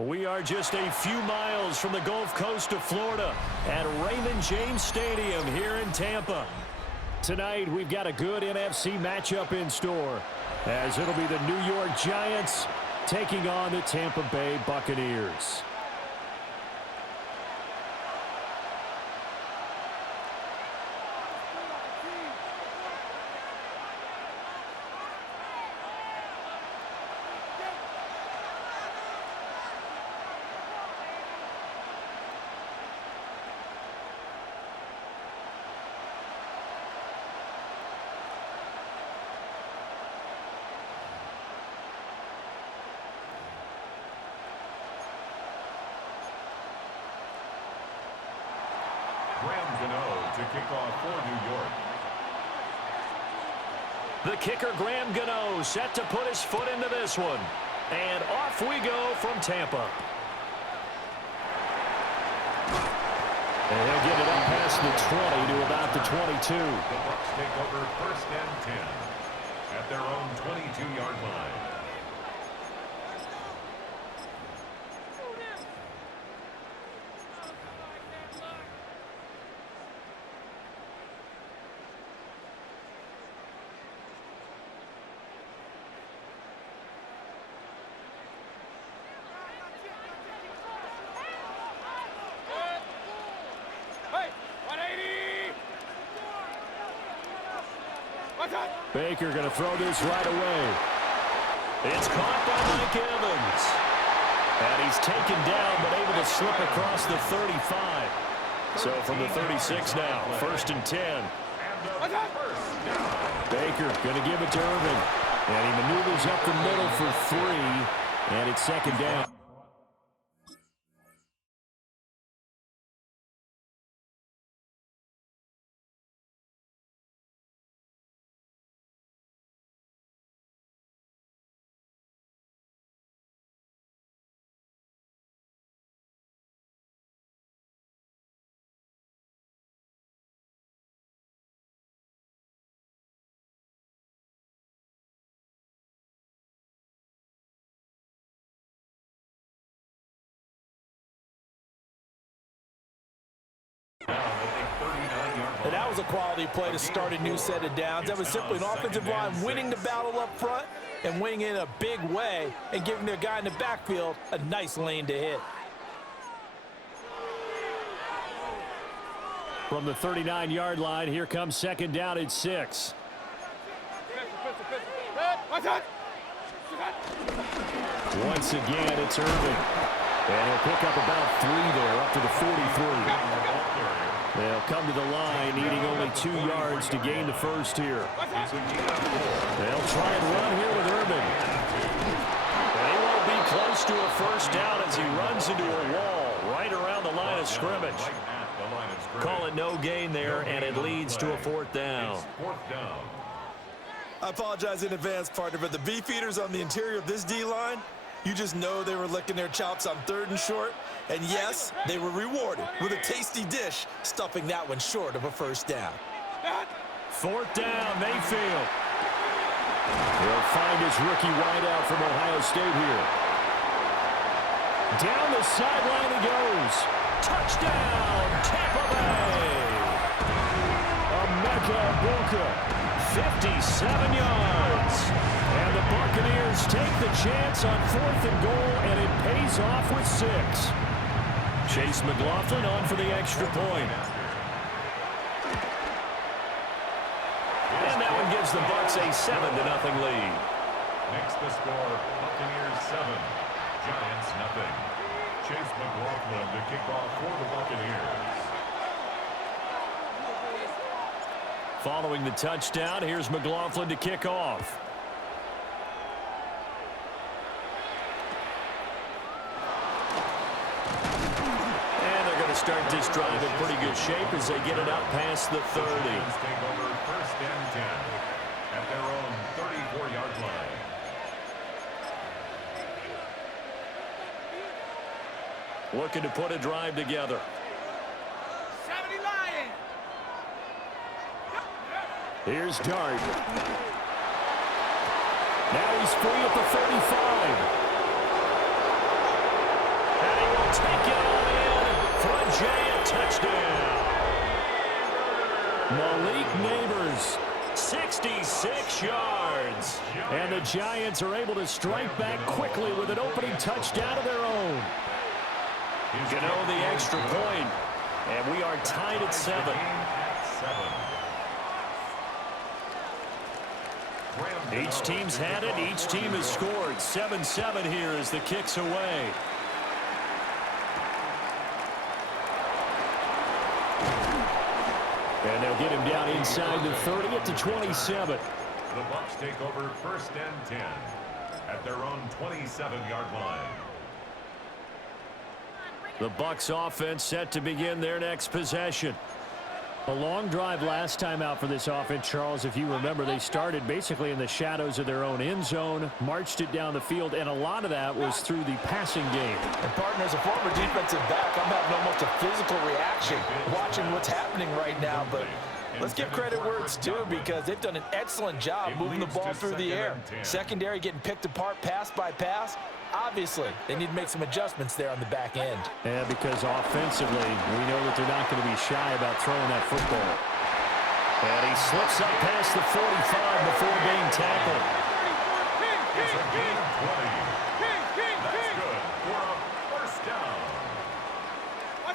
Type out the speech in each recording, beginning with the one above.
We are just a few miles from the Gulf Coast of Florida at Raymond James Stadium here in Tampa. Tonight, we've got a good NFC matchup in store, as it'll be the New York Giants taking on the Tampa Bay Buccaneers. To kick off for New York. The kicker, Graham Gano, set to put his foot into this one. And off we go from Tampa. And he'll get it up past the 20 to about the 22. The Bucs take over 1st and 10 at their own 22-yard line. Baker going to throw this right away. It's caught by Mike Evans. And he's taken down but able to slip across the 35. So from the 36 now, 1st and 10. Baker going to give it to Irvin. And he maneuvers up the middle for 3. And it's 2nd down. And that was a quality play to start a new set of downs. That was simply an offensive line winning the battle up front and winning in a big way and giving their guy in the backfield a nice lane to hit. From the 39-yard line, here comes 2nd down at 6. Once again, it's Irvin. And he'll pick up about 3 there, up to the 43. They'll come to the line, needing only 2 yards to gain the first here. They'll try and run here with Irvin. They won't be close to a first down as he runs into a wall right around the line of scrimmage. Call it no gain there, and it leads to a 4th down. I apologize in advance, partner, but the beefeaters on the interior of this D-line, you just know they were licking their chops on 3rd and short. And yes, they were rewarded with a tasty dish, stuffing that one short of a first down. 4th down, Mayfield. He'll find his rookie wideout from Ohio State here. Down the sideline he goes. Touchdown, Tampa Bay. Emeka Egbuka, 57 yards. And the Buccaneers take the chance on 4th and goal, and it pays off with 6. Chase McLaughlin on for the extra point. And that one gives the Bucs a 7-0 lead. Next the score, Buccaneers 7, Giants 0. Chase McLaughlin to kick off for the Buccaneers. Following the touchdown, here's McLaughlin to kick off. Start this drive in pretty good shape as they get it out past the 30. Take over 1st and 10 at their own 34-yard line. Looking to put a drive together. 70 Lions. Here's Dart. Now he's free at the 35. And he will take it all in for a giant touchdown. Malik Neighbors, 66 yards. And the Giants are able to strike back quickly with an opening touchdown of their own. Gano the extra point. And we are tied at 7. Each team's had it. Each team has scored. 7-7 here as the kick's away. And they'll get him down inside the 30 at the 27. The Bucs take over 1st and 10 at their own 27-yard line. The Bucs offense set to begin their next possession. A long drive last time out for this offense, Charles. If you remember, they started basically in the shadows of their own end zone, marched it down the field, and a lot of that was through the passing game. And partner, as a former defensive back, I'm having almost a physical reaction watching what's happening right now. But let's give credit where it's due, because they've done an excellent job moving the ball through the air. Secondary getting picked apart pass by pass. Obviously, they need to make some adjustments there on the back end. Yeah, because offensively, we know that they're not going to be shy about throwing that football. And he slips up past the 45 before being tackled. It's a gain of 20. That's good for a first down.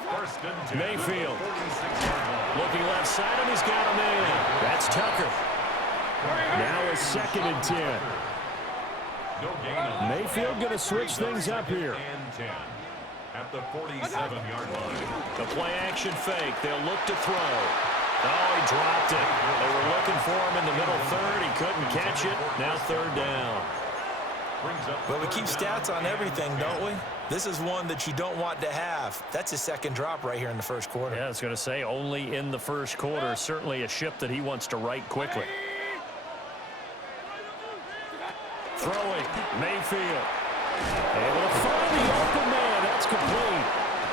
1st and 10. Mayfield looking left side, and he's got him in. That's Tucker. Now a 2nd and 10. Mayfield going to switch things up here. At the 47-yard line. The play-action fake. They'll look to throw. Oh, he dropped it. They were looking for him in the middle third. He couldn't catch it. Now 3rd down. Well, we keep stats on everything, don't we? This is one that you don't want to have. That's his 2nd drop right here in the 1st quarter. Yeah, I was going to say, only in the 1st quarter. Certainly a ship that he wants to right quickly. Throwing, Mayfield. Able to find the open man. That's complete.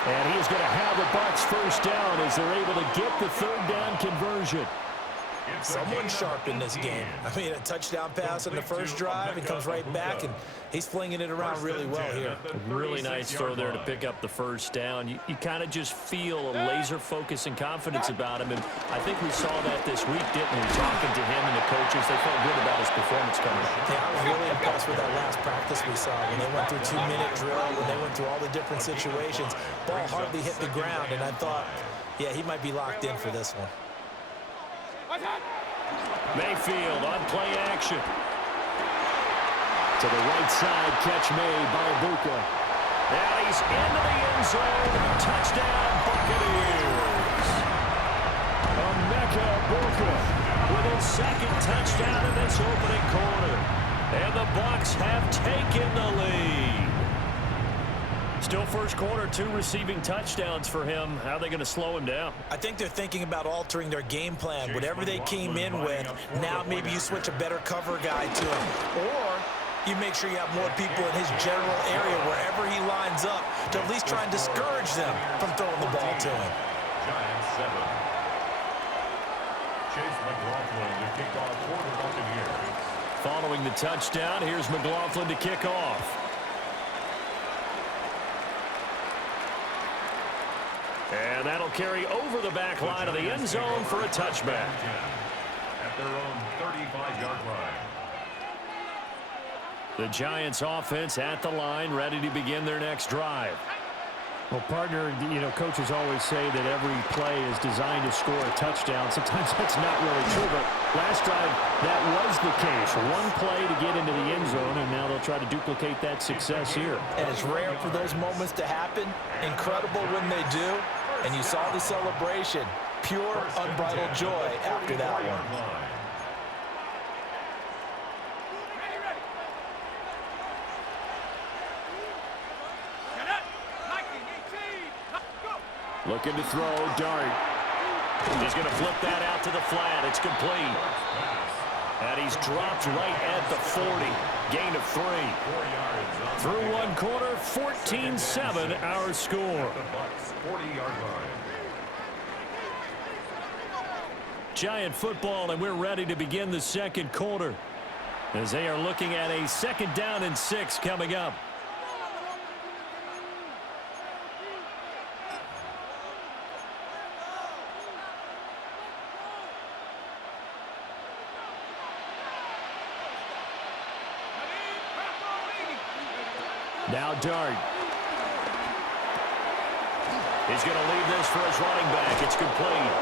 And he is going to have the Bucs 1st down as they're able to get the 3rd down conversion. Someone sharp in this game. I mean, a touchdown pass on the 1st drive. He comes right back, and he's flinging it around really well here. Really nice throw there to pick up the 1st down. You kind of just feel a laser focus and confidence about him, and I think we saw that this week, didn't we? Talking to him and the coaches, they felt good about his performance coming. Yeah, I was really impressed with that last practice we saw when they went through 2-minute drill, when they went through all the different situations. Ball hardly hit the ground, and I thought, yeah, he might be locked in for this one. Mayfield on play action. To the right side, catch made by Buka. And he's into the end zone. Touchdown, Buccaneers. Emeka Buka with his 2nd touchdown in this opening quarter. And the Bucs have taken the lead. Still 1st quarter, 2 receiving touchdowns for him. How are they going to slow him down? I think they're thinking about altering their game plan. Whatever they came in with, now maybe you switch a better cover guy to him. Or you make sure you have more people in his general area wherever he lines up to at least try and discourage them from throwing the ball to him. Giants 7. Chase McLaughlin to kick off for the Buccaneers. Following the touchdown, here's McLaughlin to kick off. And that'll carry over the back line of the end zone for a touchback. At their own 35-yard line. The Giants offense at the line, ready to begin their next drive. Well, partner, you know, coaches always say that every play is designed to score a touchdown. Sometimes that's not really true, but last drive, that was the case. One play to get into the end zone, and now they'll try to duplicate that success here. And it's rare for those moments to happen. Incredible when they do. And you saw the celebration. Pure, unbridled joy after that one. Looking to throw, Dart. He's going to flip that out to the flat. It's complete. And he's dropped right at the 40. Gain of 3. Through 1 quarter, 14-7 our score. 40-yard line. Giant football, and we're ready to begin the 2nd quarter as they are looking at a 2nd down and 6 coming up. Now Dart. He's going to leave this for his running back. It's complete.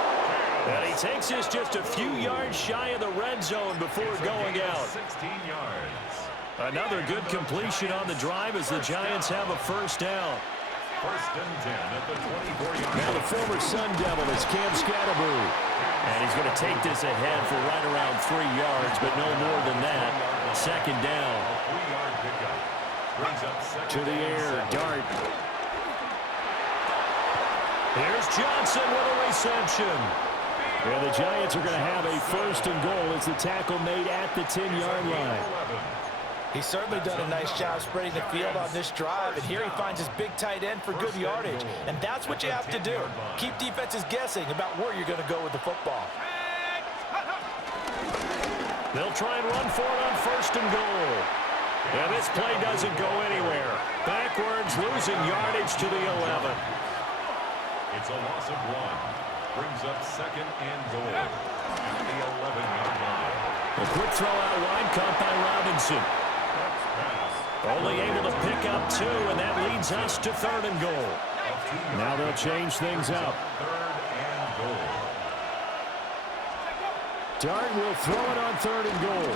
And he takes this just a few yards shy of the red zone before going out. 16 yards. Another good completion on the drive as the Giants have a first down. First and 10 at the 24-yard line. Now the former Sun Devil is Cam Scatterbury. And he's going to take this ahead for right around 3 yards, but no more than that. Second down. A 3-yard pickup. Brings up second To the and air, 7. Dart. Here's Johnson with a reception. And the Giants are going to have a first and goal as the tackle made at the 10-yard line. He's certainly done a nice job spreading the field on this drive, and here he finds his big tight end for good yardage. And that's what you have to do. Keep defenses guessing about where you're going to go with the football. They'll try and run for it on first and goal. And this play doesn't go anywhere. Backwards, losing yardage to the 11. It's a loss of 1. Brings up second and goal at the 11-yard line. A quick throw out wide caught by Robinson. Only able to pick up 2, and that leads us to third and goal. Now they'll change things up. Third and goal. Dart will throw it on third and goal.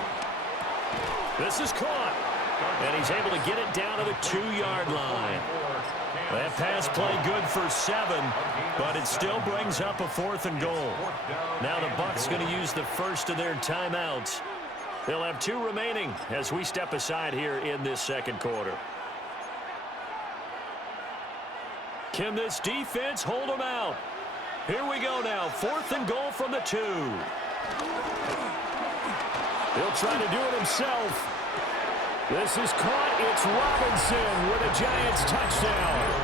This is caught. And he's able to get it down to the 2-yard line. That pass play good for 7, but it still brings up a fourth and goal. Now the Bucs going to use the first of their timeouts. They'll have 2 remaining as we step aside here in this second quarter. Can this defense hold them out? Here we go now. Fourth and goal from the 2. He'll try to do it himself. This is caught. It's Robinson with a Giants touchdown.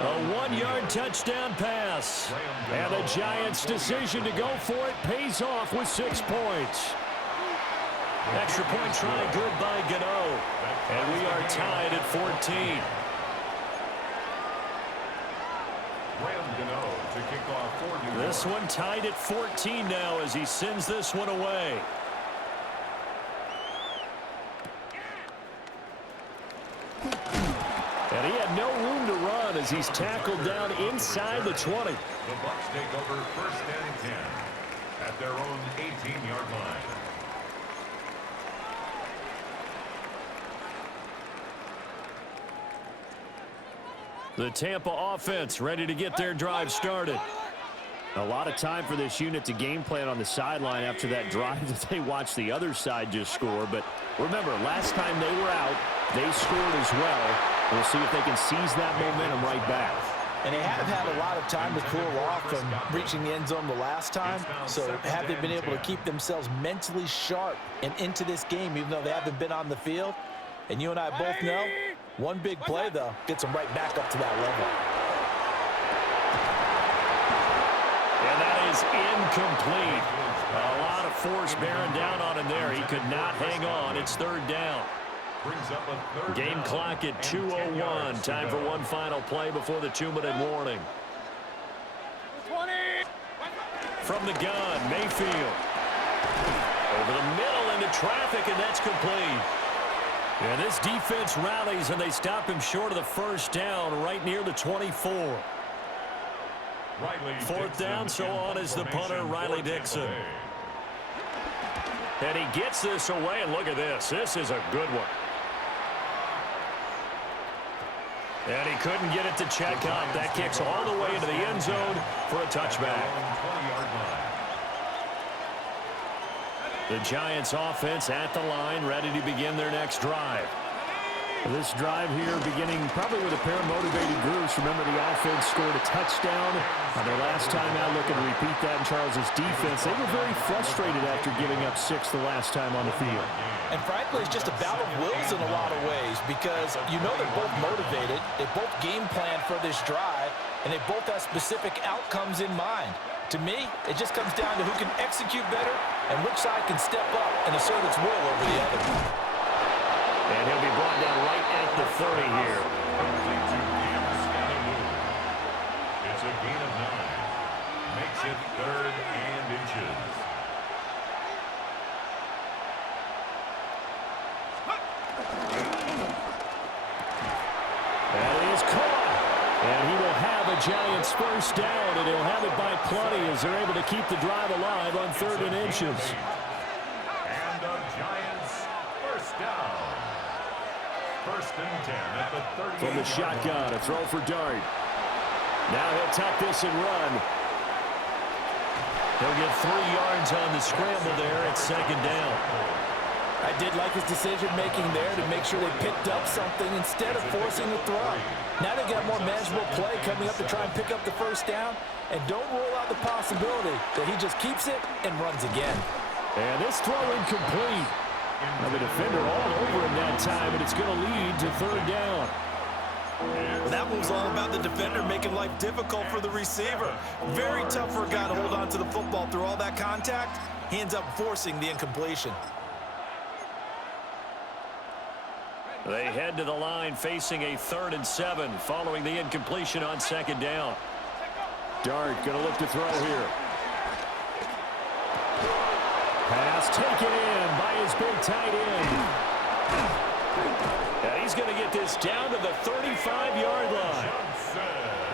A 1-yard touchdown pass. And the Giants' decision to go for it pays off with 6 points. Extra point try good by Gano. And we are tied at 14. To kick off for New York. This one tied at 14 now as he sends this one away. And he had no room to run as he's tackled down inside the 20. The Bucs take over first and 10 at their own 18-yard line. The Tampa offense ready to get their drive started. A lot of time for this unit to game plan on the sideline after that drive that they watched the other side just score. But remember, last time they were out, they scored as well. We'll see if they can seize that momentum right back. And they have had a lot of time to cool off from reaching the end zone the last time. So have they been able to keep themselves mentally sharp and into this game, even though they haven't been on the field? And you and I both know, one big play, though, gets them right back up to that level. And that is incomplete. A lot of force bearing down on him there. He could not hang on. It's third down. Game clock at 2:01. Time for one final play before the 2-minute warning. 20. From the gun, Mayfield. Over the middle into traffic, and that's complete. And this defense rallies, and they stop him short of the first down right near the 24. Fourth down, so on is the punter, Riley Dixon. And he gets this away, and look at this. This is a good one. And he couldn't get it to check up. That kicks all the way into the end zone for a touchback. The Giants offense at the line, ready to begin their next drive. This drive here beginning probably with a pair of motivated groups. Remember, the offense scored a touchdown on their last time out, looking to repeat that in Charles's defense. They were very frustrated after giving up 6 the last time on the field. And frankly, it's just a battle of wills in a lot of ways because you know they're both motivated, they both game plan for this drive, and they both have specific outcomes in mind. To me, it just comes down to who can execute better and which side can step up and assert its will over the other. And he'll be brought down right at the 30 here. It's a gain of 9. Makes it third and inches. Giants first down, and he'll have it by plenty as they're able to keep the drive alive on 3rd and inches. And the Giants first down. 1st and 10 at the 38. From the shotgun, a throw for Dart. Now he'll tuck this and run. He'll get 3 yards on the scramble there at 2nd down. I did like his decision-making there to make sure they picked up something instead of forcing the throw. Now they got more manageable play coming up to try and pick up the first down, and don't rule out the possibility that he just keeps it and runs again. And this throw incomplete. Now the defender all over him that time, and it's going to lead to 3rd down. Well, that was all about the defender making life difficult for the receiver. Very tough for a guy to hold on to the football through all that contact. He ends up forcing the incompletion. They head to the line facing a 3rd and 7 following the incompletion on 2nd down. Dart going to look to throw here. Pass taken in by his big tight end. And he's going to get this down to the 35-yard line.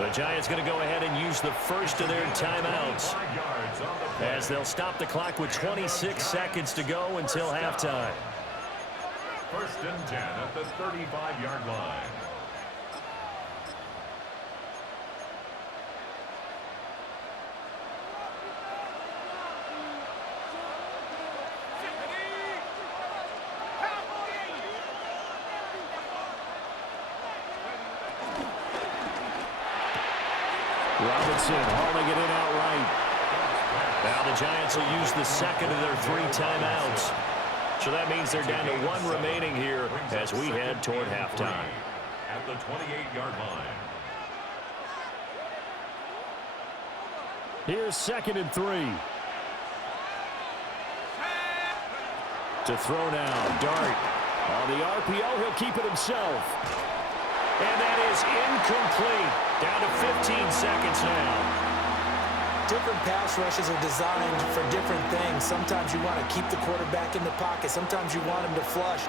The Giants going to go ahead and use the first of their timeouts as they'll stop the clock with 26 seconds to go until halftime. 1st and 10 at the 35-yard line. Robinson hauling it in outright. Now the Giants will use the second of their 3 timeouts. So that means they're down to 1 remaining here as we head toward halftime. At the 28-yard line. Here's 2nd and 3. To throw now, Dart. On the RPO, he'll keep it himself. And that is incomplete. Down to 15 seconds now. Different pass rushes are designed for different things. Sometimes you want to keep the quarterback in the pocket. Sometimes you want him to flush.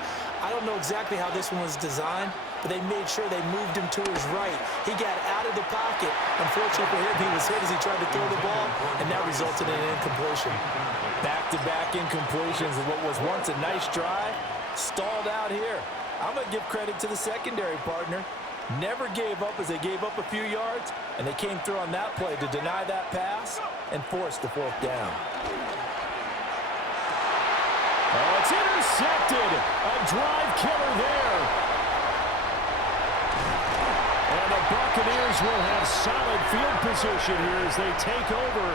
I don't know exactly how this one was designed, but they made sure they moved him to his right. He got out of the pocket. Unfortunately for him, he was hit as he tried to throw the ball, and that resulted in an incompletion. Back-to-back incompletions of what was once a nice drive, stalled out here. I'm going to give credit to the secondary partner. Never gave up as they gave up a few yards, and they came through on that play to deny that pass and force the 4th down. Oh, it's intercepted. A drive killer there. And the Buccaneers will have solid field position here as they take over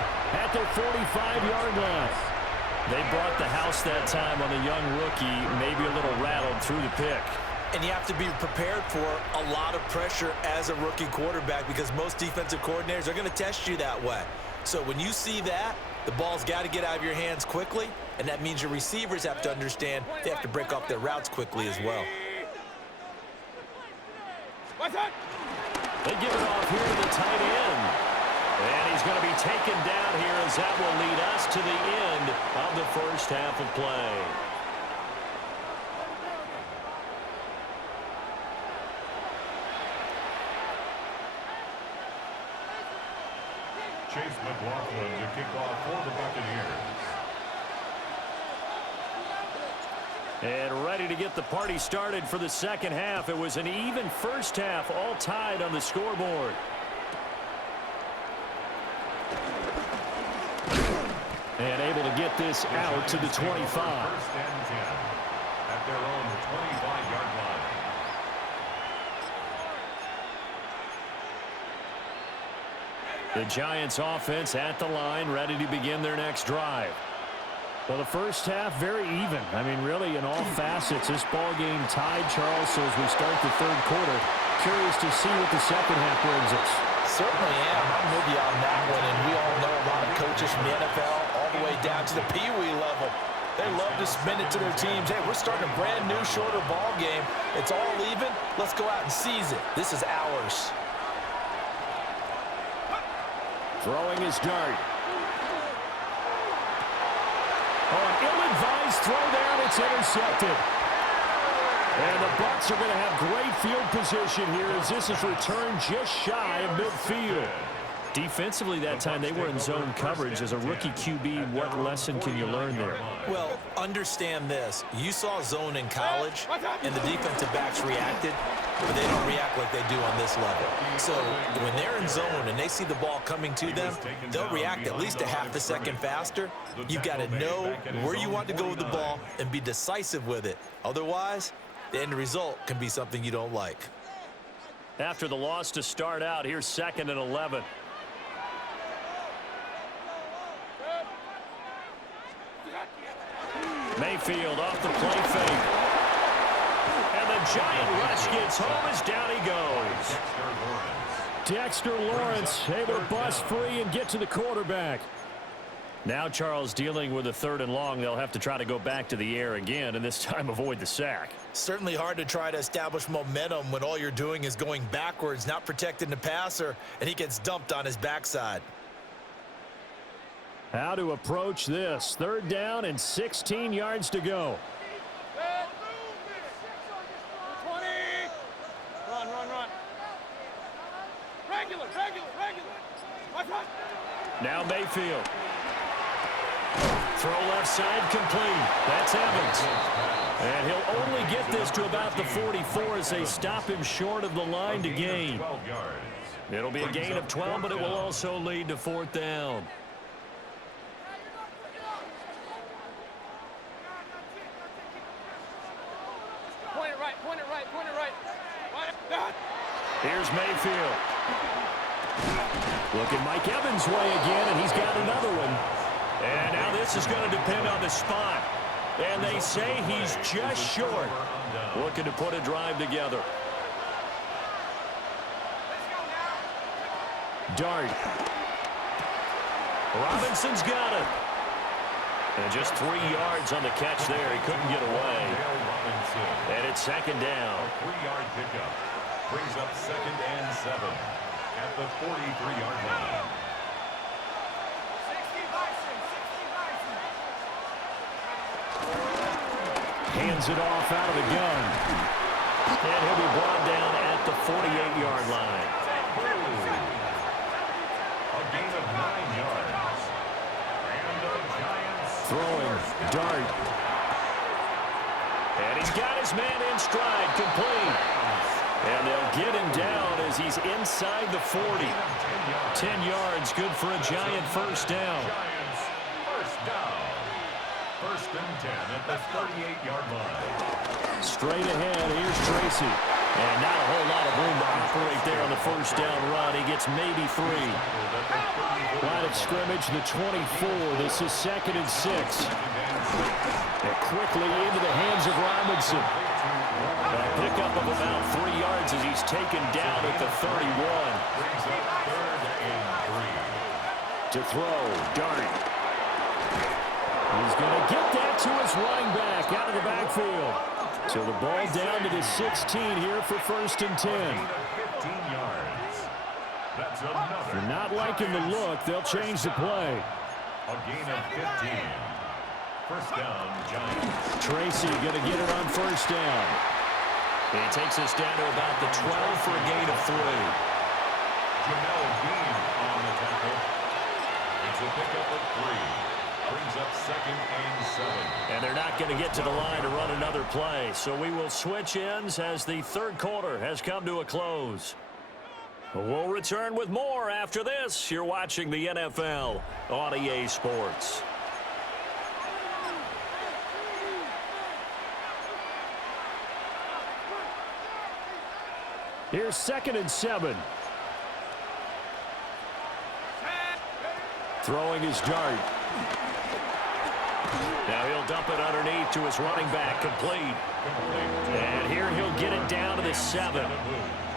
at their 45-yard line. They brought the house that time on the young rookie, maybe a little rattled through the pick. And you have to be prepared for a lot of pressure as a rookie quarterback because most defensive coordinators are going to test you that way. So when you see that, the ball's got to get out of your hands quickly, and that means your receivers have to understand they have to break off their routes quickly as well. They give it off here to the tight end. And he's going to be taken down here as that will lead us to the end of the first half of play. Chase McLaughlin to kick off for the Buccaneers. And ready to get the party started for the second half. It was an even first half, all tied on the scoreboard. And able to get this out to the 25. 1st and 10 at their own 25-yard line. The Giants offense at the line, ready to begin their next drive. Well, the first half, very even. I mean, really, in all facets, this ball game tied, Charles. So as we start the 3rd quarter, curious to see what the second half brings us. Certainly am. I'm with you on that one, and we all know a lot of coaches from the NFL all the way down to the Pee-wee level. They love to spin it to their teams. Hey, we're starting a brand new, shorter ball game. It's all even. Let's go out and seize it. This is ours. Throwing his Dart. Oh, an ill-advised throw there, and it's intercepted. And the Bucs are going to have great field position here as this is returned just shy of midfield. Defensively that time, they were in zone coverage. As a rookie QB, what lesson can you learn there? Well, understand this. You saw zone in college, and the defensive backs reacted, but they don't react like they do on this level. So when they're in zone and they see the ball coming to them, they'll react at least a half a second faster. You've got to know where you want to go with the ball and be decisive with it. Otherwise, the end result can be something you don't like. After the loss to start out, here's 2nd and 11. Mayfield off the play fake. And the giant rush gets home as down he goes. Dexter Lawrence able to bust free and get to the quarterback. Now Charles dealing with a 3rd and long. They'll have to try to go back to the air again and this time avoid the sack. Certainly hard to try to establish momentum when all you're doing is going backwards, not protecting the passer, and he gets dumped on his backside. How to approach this. 3rd down and 16 yards to go. 20. Run. Regular. My front. Now Mayfield. Throw left side complete. That's Evans. And he'll only get this to about the 44 as they stop him short of the line to gain. It'll be a gain of 12, but it will also lead to 4th down. Point it right. Here's Mayfield. Looking Mike Evans' way again, and he's got another one. And now this is going to depend on the spot. And they say he's just short. Looking to put a drive together. Dart. Robinson's got it. And just 3 yards on the catch there. He couldn't get away. And it's 2nd down. A 3-yard pickup brings up 2nd and 7 at the 43-yard line. Hands it off out of the gun. And he'll be brought down at the 48-yard line. A gain of 9 yards. And the Giants Throwing, Dart. And he's got his man in stride, complete. And they'll get him down as he's inside the 40. 10 yards, good for a Giant 1st down. Giants first down. 1st and 10 at the 38-yard line. Straight ahead, here's Tracy. And not a whole lot of room to operate there on the 1st down run. He gets maybe 3. Line of scrimmage, the 24. This is 2nd and 6. And quickly into the hands of Robinson. A pickup of about 3 yards as he's taken down at the 31. Brings up 3rd and 3. To throw, Dart. He's going to get that to his running back out of the backfield. So the ball down to the 16 here for 1st and 10. 15 yards. That's another. If you're not liking the look, they'll change the play. A gain of 15. 1st down, Giants. Tracy going to get it on 1st down. He takes us down to about the 12 for a gain of 3. Jamel Dean on the tackle. It's a pickup of 3. Brings up 2nd and 7. And they're not going to get to the line to run another play. So we will switch ends as the 3rd quarter has come to a close. We'll return with more after this. You're watching the NFL on EA Sports. Here's 2nd and 7. Throwing his Dart. Now he'll dump it underneath to his running back, complete. And here he'll get it down to the 7.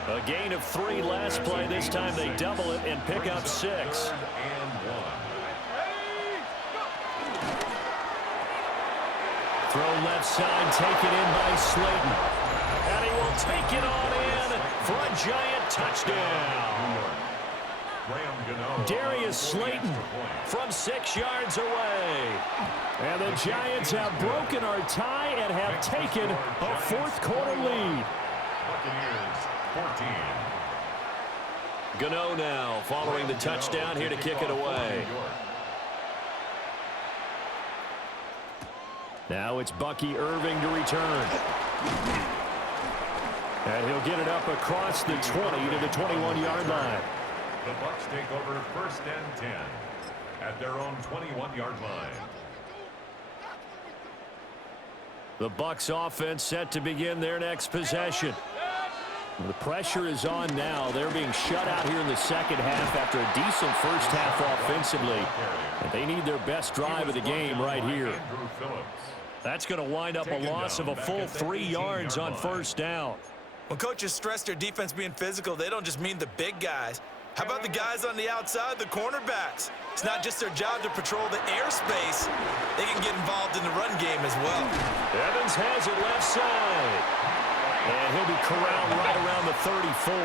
A gain of 3 last play. This time they double it and pick up 6. Throw left side, taken in by Slayton. And he will take it on in for a Giant touchdown. Darius Slayton from 6 yards away. And the Giants have broken our tie and have taken a fourth-quarter lead. Buccaneers 14. Gano now following the touchdown here to kick it away. Now it's Bucky Irving to return. And he'll get it up across the 20 to the 21-yard line. The Bucs take over 1st and 10 at their own 21-yard line. The Bucs offense set to begin their next possession. The pressure is on now. They're being shut out here in the second half after a decent first half offensively. And they need their best drive of the game right here. That's going to wind up a loss of a full 3 yards on first down. When coaches stress their defense being physical, they don't just mean the big guys. How about the guys on the outside, the cornerbacks? It's not just their job to patrol the airspace. They can get involved in the run game as well. Evans has it left side. And he'll be corralled right around the 34.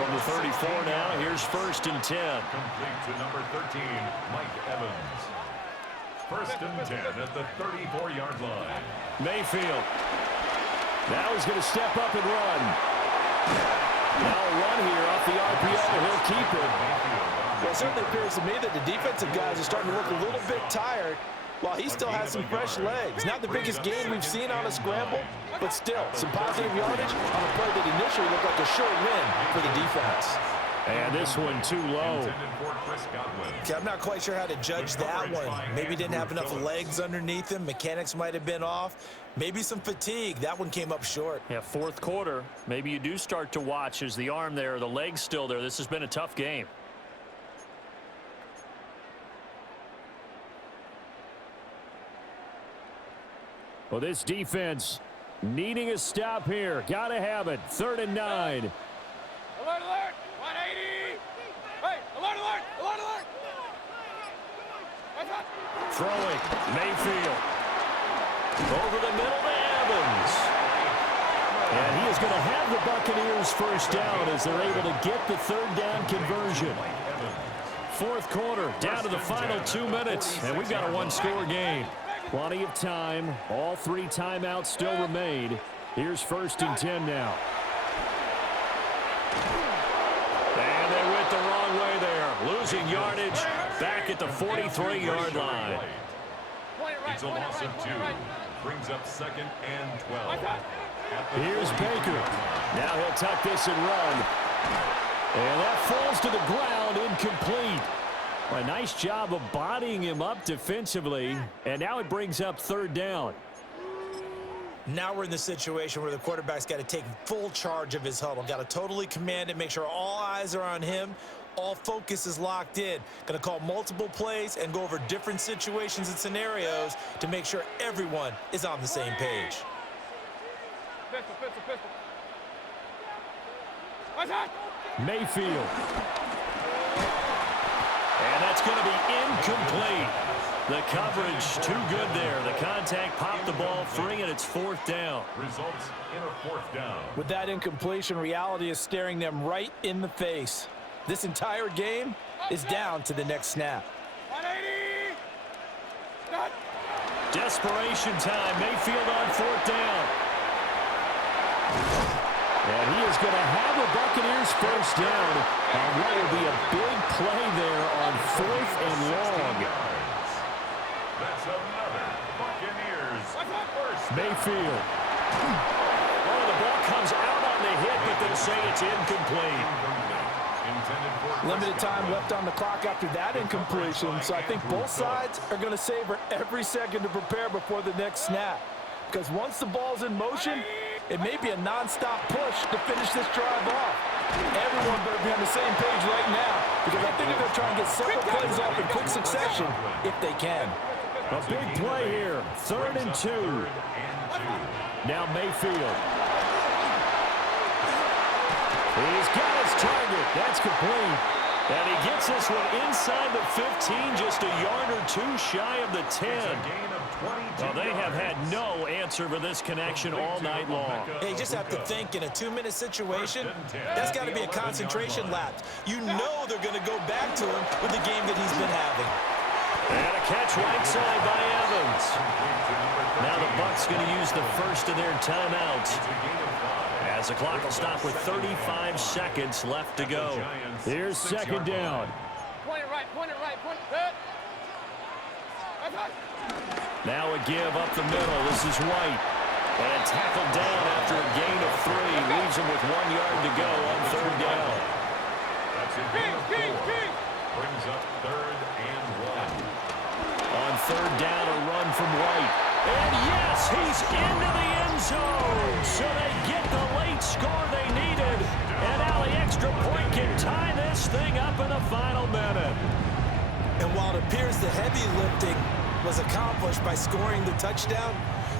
From the 34 now, here's 1st and 10. Complete to number 13, Mike Evans. 1st and 10 at the 34-yard line. Mayfield. Now he's going to step up and run. Now a run here off the RPO. He'll keep it. Well, it certainly appears to me that the defensive guys are starting to look a little bit tired while he still has some fresh legs. Not the biggest gain we've seen on a scramble, but still some positive yardage on a play that initially looked like a short win for the defense. And this one too low. Okay, I'm not quite sure how to judge that one. Maybe didn't have enough legs underneath him. Mechanics might have been off. Maybe some fatigue. That one came up short. Yeah, fourth quarter. Maybe you do start to watch as the arm there, the leg's still there. This has been a tough game. Well, this defense needing a stop here. Got to have it. 3rd and 9. Alert, alert! 180! Hey, alert, alert! Alert, alert! Throwing. Mayfield. Over the middle to Evans. And he is going to have the Buccaneers first down as they're able to get the 3rd down conversion. Fourth quarter, down to the final 2 minutes, and we've got a one-score game. Plenty of time. All 3 timeouts still remain. Here's 1st and 10 now. And they went the wrong way there. Losing yardage back at the 43-yard line. It's a loss of 2. Brings up 2nd and 12. Here's Baker. Now he'll tuck this and run. And that falls to the ground, incomplete. A nice job of bodying him up defensively, and now it brings up 3rd down. Now we're in the situation where the quarterback's got to take full charge of his huddle. Got to totally command it, make sure all eyes are on him. All focus is locked in. Going to call multiple plays and go over different situations and scenarios to make sure everyone is on the same page. Pistol, pistol, pistol. What's that? Mayfield. And that's going to be incomplete. The coverage too good there. The contact popped the ball free, and it's 4th down. Results in a 4th down. With that incompletion, reality is staring them right in the face. This entire game is down to the next snap. 180! Done. Desperation time. Mayfield on 4th down. And he is going to have the Buccaneers first down on what will be a big play there on 4th and long. That's another Buccaneers first. Mayfield. Oh, the ball comes out on the hit, but they say it's incomplete. Limited time left on the clock after that incompletion, so I think both sides are going to savor every second to prepare before the next snap. Because once the ball's in motion, it may be a non-stop push to finish this drive off. Everyone better be on the same page right now, because I think they're going to try and get several plays off in quick succession if they can. A big play here. 3rd and 2. Now Mayfield. He's got his target. That's complete. And he gets this one inside the 15, just a yard or two shy of the 10. Well, they have had no answer for this connection all night long. Hey, you just have to think in a 2-minute situation, that's got to be a concentration lapse. You know they're going to go back to him with the game that he's been having. And a catch right side by Evans. Now the Bucs going to use the first of their timeouts, as the clock will stop with 35 seconds left to go. Here's second down. Point it right, point it right, point it. Now a give up the middle. This is White. And tackled down after a gain of 3. Leaves him with 1 yard to go on third down. That's it. Brings up third and 1. On third down, a run from White. And yes, he's into the end zone. So they get the late score they needed. And now the extra point can tie this thing up in the final minute. And while it appears the heavy lifting was accomplished by scoring the touchdown,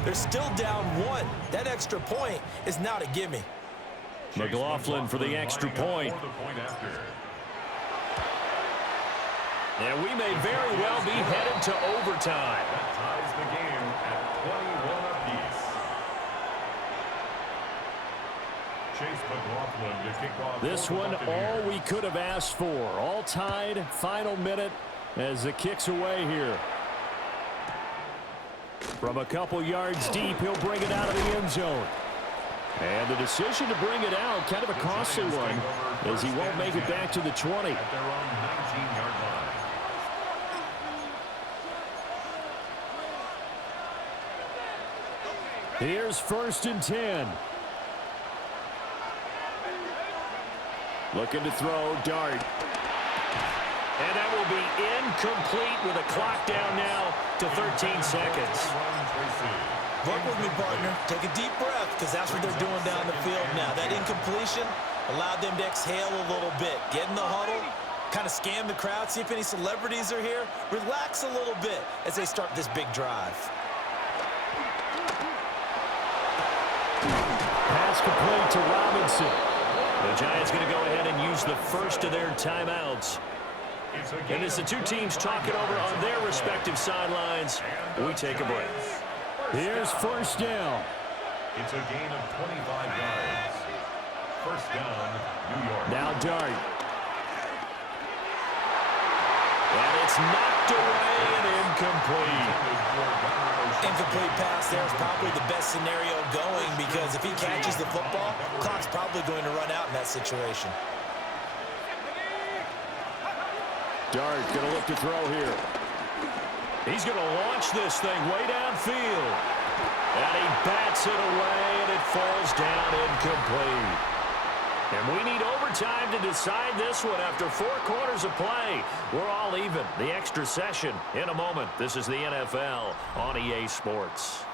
they're still down 1. That extra point is not a gimme. McLaughlin for the extra point. And we may very well be headed to overtime. That ties the game at 21 apiece. Chase McLaughlin to kick off. This one, all we could have asked for. All tied, final minute as the kick's away here. From a couple yards deep, he'll bring it out of the end zone. And the decision to bring it out, kind of a costly one, as he won't make it back to the 20. At their own 19-yard line. Here's first and 10. Looking to throw, Dart. And that will be incomplete with a clock down now to 13 seconds. Work with me, partner. Take a deep breath, because that's what they're doing down the field now. That incompletion allowed them to exhale a little bit. Get in the huddle, kind of scan the crowd, see if any celebrities are here. Relax a little bit as they start this big drive. Pass complete to Robinson. The Giants going to go ahead and use the first of their timeouts. And as the two teams talking over on their respective sidelines, we take a break. Here's first down. It's a gain of 25 yards. First down, New York. Now Dart. And it's knocked away and incomplete. Incomplete pass there is probably the best scenario going, because if he catches the football, clock's probably going to run out in that situation. Dart going to look to throw here. He's going to launch this thing way downfield. And he bats it away, and it falls down incomplete. And we need overtime to decide this one after 4 quarters of play. We're all even. The extra session in a moment. This is the NFL on EA Sports.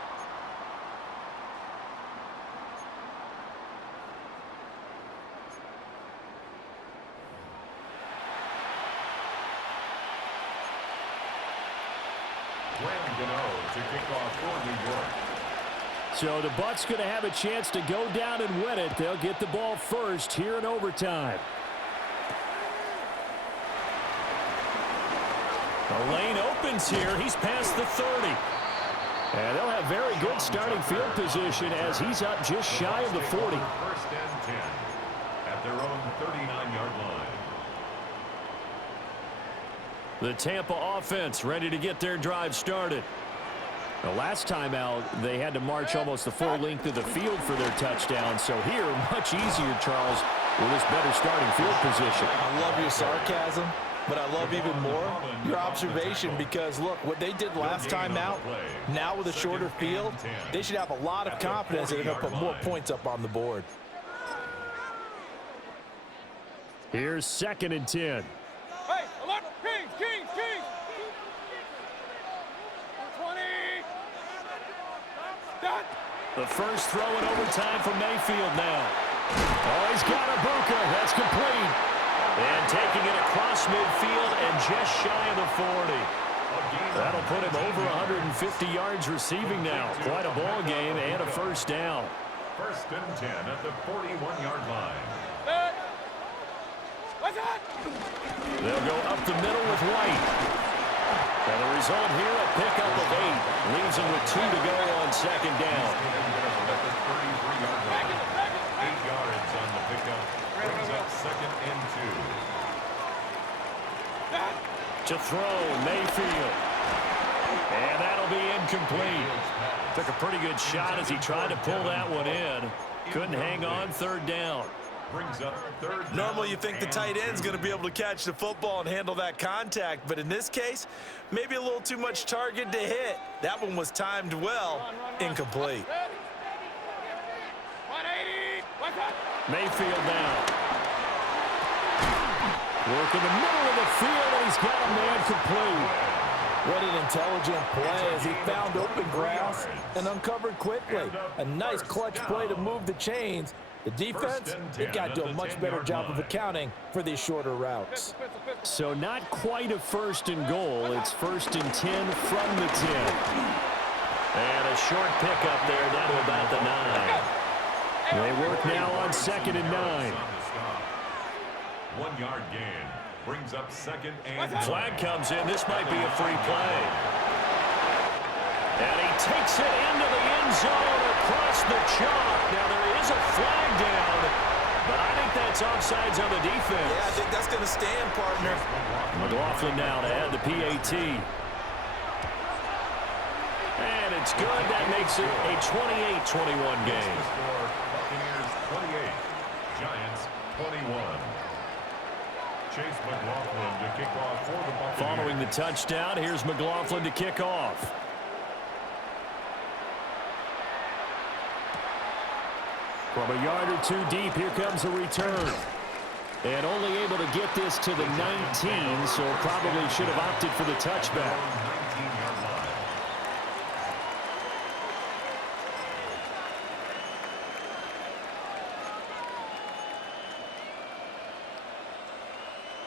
To kick off for New York. So the Bucs going to have a chance to go down and win it. They'll get the ball first here in overtime. The lane opens here. He's past the 30. And they'll have very good starting field position as he's up just shy of the 40. First and 10 at their own 39-yard line. The Tampa offense ready to get their drive started. The last time out, they had to march almost the full length of the field for their touchdown. So here, much easier, Charles, with this better starting field position. I love your sarcasm, but I love even more your observation, because, look, what they did last time out, now with a shorter field, they should have a lot of confidence that they're going to put more points up on the board. Here's second and 10. Hey, alert! Kings! 20! Done! The first throw in overtime for Mayfield now. Oh, he's got Ibuka. That's complete. And taking it across midfield and just shy of the 40. That'll put him over 150 yards receiving now. Quite a ball game and a first down. First and 10 at the 41-yard line. Let's They'll go up the middle with White. And the result here, a pickup of 8. Leaves them with 2 to go on second down. 8 yards on the pickup. Brings up second and 2. To throw, Mayfield. And that'll be incomplete. Took a pretty good shot as he tried to pull that one in. Couldn't hang on, third down. Brings up third down. Normally you think the tight end's going to be able to catch the football and handle that contact, but in this case, maybe a little too much target to hit. That one was timed well, incomplete. 180. What's up? Mayfield now. Work in the middle of the field, and he's got a man complete. What an intelligent play as he found open grass and uncovered quickly. A nice clutch play to move the chains. The defense, they got to do a much better job of accounting for these shorter routes. So not quite a first and goal. It's first and 10 from the 10. And a short pickup there down to about the 9. They work now on second and 9. 1 yard gain. Brings up second and Flag comes in. This might be a free play. And he takes it into the end zone across the chalk. Now there is a flag down, but I think that's offsides on the defense. Yeah, I think that's going to stand, partner. McLaughlin now to add the PAT. And it's good. That makes it a 28-21 game. Buccaneers 28, Giants 21. Chase McLaughlin to kick off for the Buccaneers. Following the touchdown, here's McLaughlin to kick off. From a yard or 2 deep, here comes a return. And only able to get this to the 19, so probably should have opted for the touchback. 19-yard line.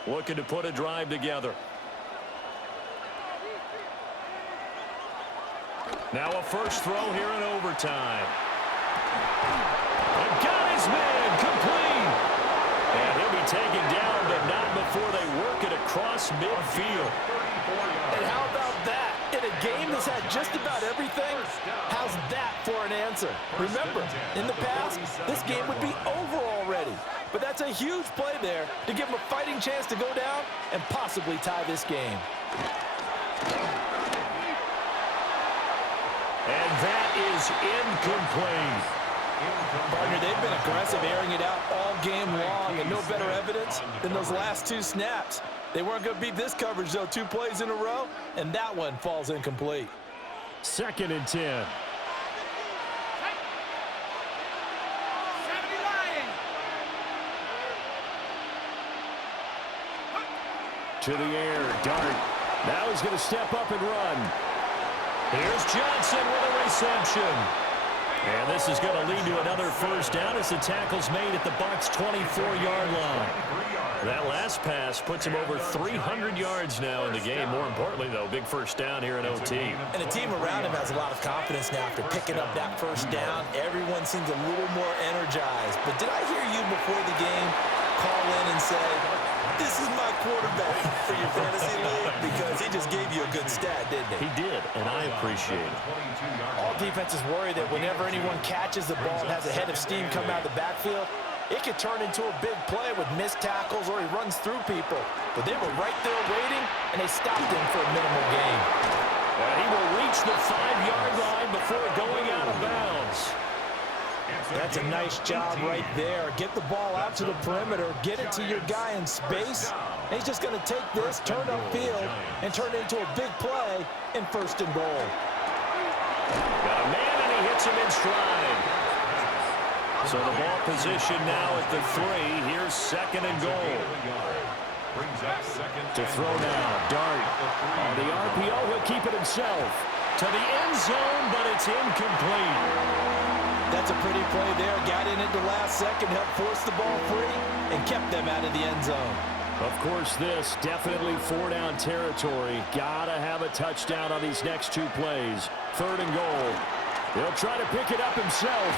Looking to put a drive together. Now a first throw here in overtime. And got his man complete. And he'll be taken down, but not before they work it across midfield. And how about that? In a game that's had just about everything, how's that for an answer? Remember, in the past, this game would be over already. But that's a huge play there to give him a fighting chance to go down and possibly tie this game. And that is incomplete. Partner, they've been aggressive, airing it out all game long, and no better evidence than those last 2 snaps. They weren't going to beat this coverage, though, 2 plays in a row, and that one falls incomplete. Second and 10. To the air, Dart. Now he's going to step up and run. Here's Johnson with a reception. And this is going to lead to another first down as the tackle's made at the Bucs' 24-yard line. That last pass puts him over 300 yards now in the game. More importantly, though, big first down here in OT. And the team around him has a lot of confidence now after picking up that first down. Everyone seems a little more energized. But did I hear you before the game call in and say, this is my quarterback for your fantasy league? Because he just gave you a good stat, didn't he? He did, and I appreciate it. All defenses worry that whenever anyone catches the ball and has a head of steam come out of the backfield, it could turn into a big play with missed tackles or he runs through people. But they were right there waiting, and they stopped him for a minimal gain. And he will reach the 5-yard line before going out of bounds. That's a nice job right there. Get the ball out to the perimeter, get it to your guy in space. And he's just going to take this, turn upfield, and turn it into a big play in first and goal. Got a man, and he hits him in stride. So the ball position now at the 3. Here's second and goal. To throw now, Dart. On the RPO, he'll keep it himself. To the end zone, but it's incomplete. That's a pretty play there. Got in at the last second, helped force the ball free, and kept them out of the end zone. Of course, this definitely 4-down territory. Gotta have a touchdown on these next 2 plays. Third and goal. He'll try to pick it up himself.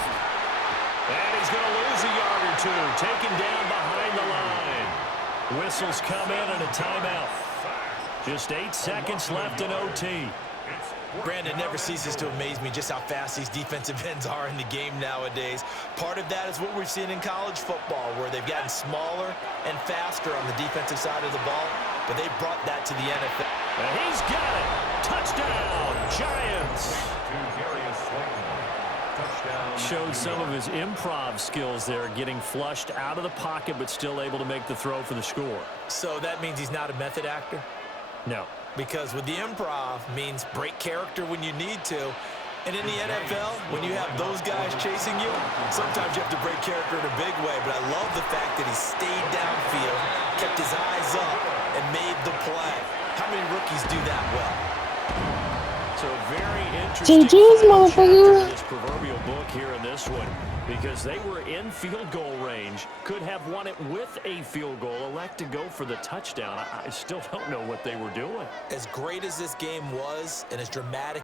And he's going to lose a yard or 2. Taken down behind the line. Whistles come in and a timeout. Just 8 seconds left in OT. Brandon, never ceases to amaze me just how fast these defensive ends are in the game nowadays. Part of that is what we've seen in college football, where they've gotten smaller and faster on the defensive side of the ball, but they brought that to the NFL. And he's got it. Touchdown, Giants. Showed some of his improv skills there, getting flushed out of the pocket, but still able to make the throw for the score. So that means he's not a method actor? No. Because with the improv means break character when you need to. And in the NFL, when you have those guys chasing you, sometimes you have to break character in a big way. But I love the fact that he stayed downfield, kept his eyes up, and made the play. How many rookies do that well? So very interesting GG's, final chapter motherfucker. to this proverbial book here in this one, because they were in field goal range, could have won it with a field goal, elect to go for the touchdown. I still don't know what they were doing. As great as this game was and as dramatic